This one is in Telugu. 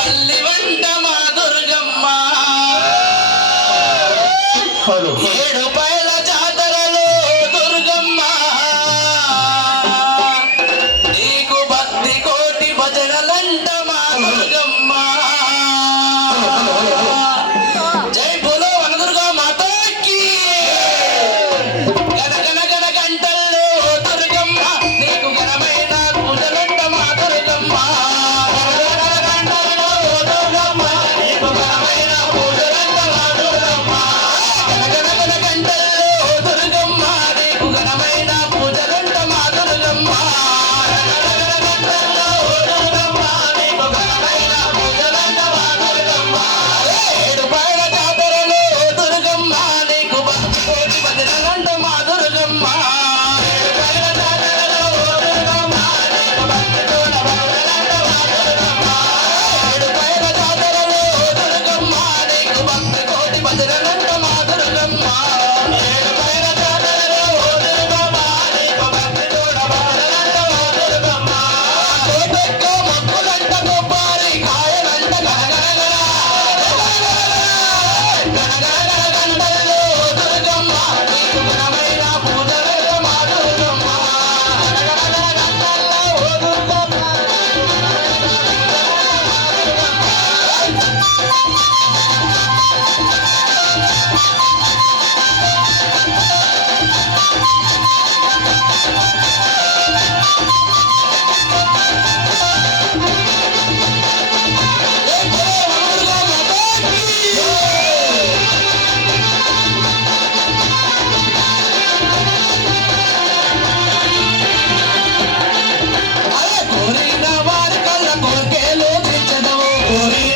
తల్లి వంట మా దుర్గమ్మ ఏడు పైల జాతరలో దుర్గమ్మ నీకు భక్తి కోటి భజనలంట మా దుర్గమ్మ జై బోలో వనదుర్గా మాతాకి గనగన గన గంటల్లో దుర్గమ్మ నీకు ఘనమైన పూజలంట మా దుర్గమ్మ గనగన దుర్గమ్మ నీకు ఘనమైన పూజలంట మా దుర్గమ్మ గనగన గన గంటల్లో దుర్గమ్మ నీకు ఘనమైన పూజలంట మా దుర్గమ్మ గనగన గంటల్లో దుర్గమ్మ నీకు ఘనమైన పూజలంట మా దుర్గమ్మ ఏడు పైన జాతరలో దుర్గమ్మ నీకు భక్తి కోటి భజనలంట మా దుర్గమ్మ ఏడు పైన జాతరలో దుర్గమ్మ నీకు భక్తి కోటి భజనలంట మా దుర్గమ్మ ఏడు పైన జాతరలో దుర్గమ్మ నీకు భక్తి కోటి భజనలంట మా దుర్గమ్మ ఏడు పైన జాతరలో దుర్గమ్మ నీకు భక్తి కోటి భజనలంట మా దుర్గమ్మ కోటెక్క మొక్కులంట గొప్పారి కాయలంట గనగనగన గనగనగన గంటల్లో దుర్గమ్మ నీకు ఘనమైన పూజలంట మా దుర్గమ్మ గనగనగన గంటల్లో దుర్గమ్మ జై బోలో వనదుర్గా మాతాకి అరే కోరిన వారి కళ్ళ కోర్కెలు తీర్చదవు కోరిన